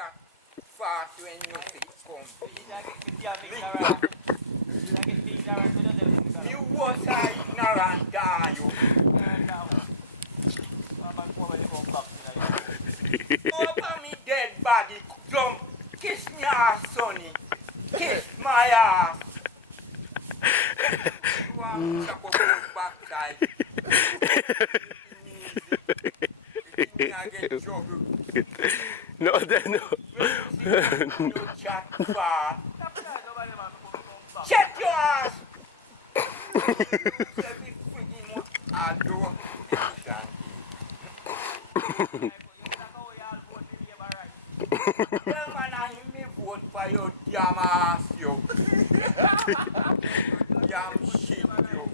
chat fast when you see it come. You was ignorant, are you? Over me dead body, jump, kiss me ass, sonny. Kiss my ass. You want to chop up your backside. Easy. I get trouble. No, they no. You chat fast. Check your ass. Every freaking month I do anything. Well, man, I hear me vote for your damn ass, yo. Damn shit, yo.